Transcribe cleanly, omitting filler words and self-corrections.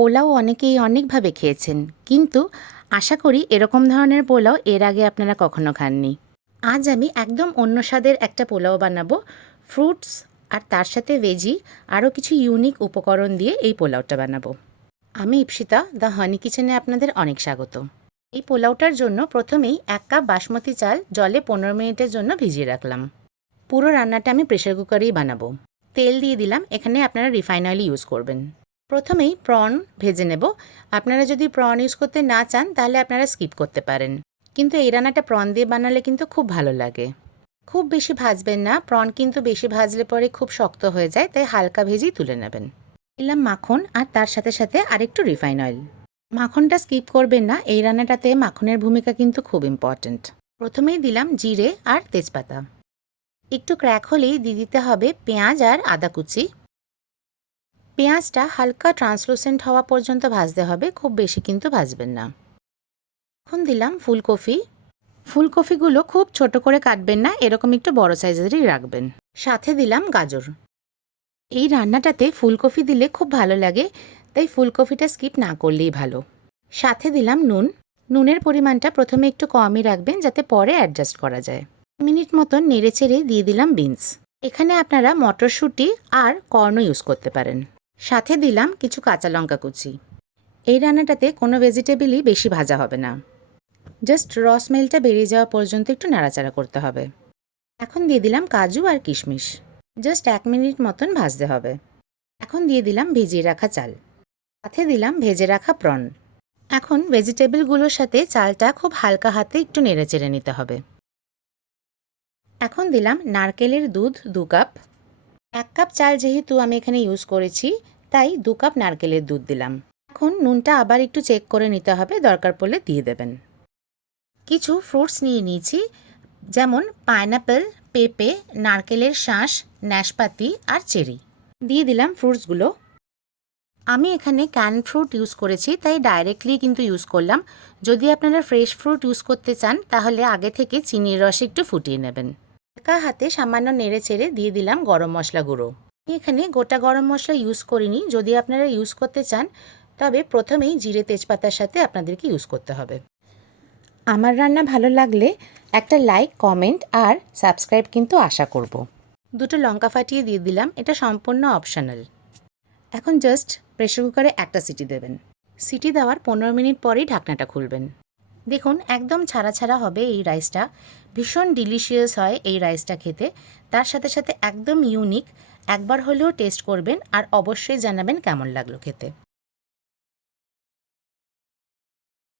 পোলাও অনেকেই অনেকভাবে খেয়েছেন, কিন্তু আশা করি এরকম ধরনের পোলাও এর আগে আপনারা কখনো খাননি। আজ আমি একদম অন্য স্বাদের একটা পোলাও বানাবো। ফ্রুটস আর তার সাথে ভেজি আরও কিছু ইউনিক উপকরণ দিয়ে এই পোলাওটা বানাবো। আমি ইপসিতা, দ্য হানি কিচেনে আপনাদের অনেক স্বাগত। এই পোলাওটার জন্য প্রথমেই 1 কাপ বাসমতি চাল জলে 15 মিনিটের জন্য ভিজিয়ে রাখলাম। পুরো রান্নাটা আমি প্রেশার কুকারেই বানাবো। তেল দিয়ে দিলাম, এখানে আপনারা রিফাইন অয়েল ইউজ করবেন। প্রথমেই প্রন ভেজে নেব। আপনারা যদি প্রন ইউজ করতে না চান তাহলে আপনারা স্কিপ করতে পারেন, কিন্তু এই রান্নাটা প্রন দিয়ে বানালে কিন্তু খুব ভালো লাগে। খুব বেশি ভাজবেন না, প্রন কিন্তু বেশি ভাজলে পরে খুব শক্ত হয়ে যায়, তাই হালকা ভেজেই তুলে নেবেন। দিলাম মাখন আর তার সাথে সাথে আরেকটু রিফাইন অয়েল। মাখনটা স্কিপ করবেন না, এই রান্নাটাতে মাখনের ভূমিকা কিন্তু খুব ইম্পর্ট্যান্ট। প্রথমেই দিলাম জিরে আর তেজপাতা। একটু ক্র্যাক হলেই দিয়ে দিতে হবে পেঁয়াজ আর আদা কুচি। পেঁয়াজটা হালকা ট্রান্সলুসেন্ট হওয়া পর্যন্ত ভাজতে হবে, খুব বেশি কিন্তু ভাজবেন না। এখন দিলাম ফুলকপি। ফুলকপিগুলো খুব ছোট করে কাটবেন না, এরকম একটু বড় সাইজেরই রাখবেন। সাথে দিলাম গাজর। এই রান্নাটাতে ফুলকপি দিলে খুব ভালো লাগে, তাই ফুলকপিটা স্কিপ না করলেই ভালো। সাথে দিলাম নুন। নুনের পরিমাণটা প্রথমে একটু কমই রাখবেন, যাতে পরে অ্যাডজাস্ট করা যায়। মিনিট মতন নেড়ে চেড়ে দিয়ে দিলাম বিনস। এখানে আপনারা মটরশুঁটি আর কর্নও ইউজ করতে পারেন। সাথে দিলাম কিছু কাঁচা লঙ্কা কুচি। এই রান্নাটাতে কোনো ভেজিটেবলই বেশি ভাজা হবে না, জাস্ট র স্মেলটা বেরিয়ে যাওয়া পর্যন্ত একটু নাড়াচাড়া করতে হবে। এখন দিয়ে দিলাম কাজু আর কিশমিশ। জাস্ট 1 মিনিট মতন ভাজতে হবে। এখন দিয়ে দিলাম ভিজিয়ে রাখা চাল। সাথে দিলাম ভেজে রাখা প্রন। এখন ভেজিটেবলগুলোর সাথে চালটা খুব হালকা হাতে একটু নেড়ে চেড়ে নিতে হবে। এখন দিলাম নারকেলের দুধ 2 কাপ। 1 কাপ চাল যেহেতু আমি এখানে ইউজ করেছি, তাই 2 কাপ নারকেলের দুধ দিলাম। এখন নুনটা আবার একটু চেক করে নিতে হবে, দরকার পড়লে দিয়ে দেবেন। কিছু ফ্রুটস নিয়ে নিয়েছি, যেমন পাইনাপেল, পেঁপে, নারকেলের শাঁস, নাশপাতি আর চেরি। দিয়ে দিলাম ফ্রুটসগুলো। আমি এখানে ক্যান ফ্রুট ইউজ করেছি, তাই ডাইরেক্টলি কিন্তু ইউজ করলাম। যদি আপনারা ফ্রেশ ফ্রুট ইউজ করতে চান তাহলে আগে থেকে চিনির রসে একটু ফুটিয়ে নেবেন। হালকা হাতে সামান্য নেড়ে চেড়ে দিয়ে দিলাম গরম মশলা গুঁড়ো। আমি এখানে গোটা গরম মশলা ইউজ করিনি, যদি আপনারা ইউজ করতে চান তবে প্রথমেই জিরে তেজপাতার সাথে আপনাদেরকে ইউজ করতে হবে। আমার রান্না ভালো লাগলে একটা লাইক, কমেন্ট আর সাবস্ক্রাইব কিন্তু আশা করব। 2টো লঙ্কা ফাটিয়ে দিয়ে দিলাম, এটা সম্পূর্ণ অপশনাল। এখন জাস্ট প্রেশার কুকারে একটা সিটি দেবেন। সিটি দেওয়ার 15 মিনিট পরেই ঢাকনাটা খুলবেন। দেখুন একদম ছাড়া ছাড়া হবে এই রাইসটা। ভীষণ ডিলিশিয়াস হয় এই রাইসটা খেতে, তার সাথে সাথে একদম ইউনিক। একবার হলেও টেস্ট করবেন আর অবশ্যই জানাবেন কেমন লাগলো খেতে।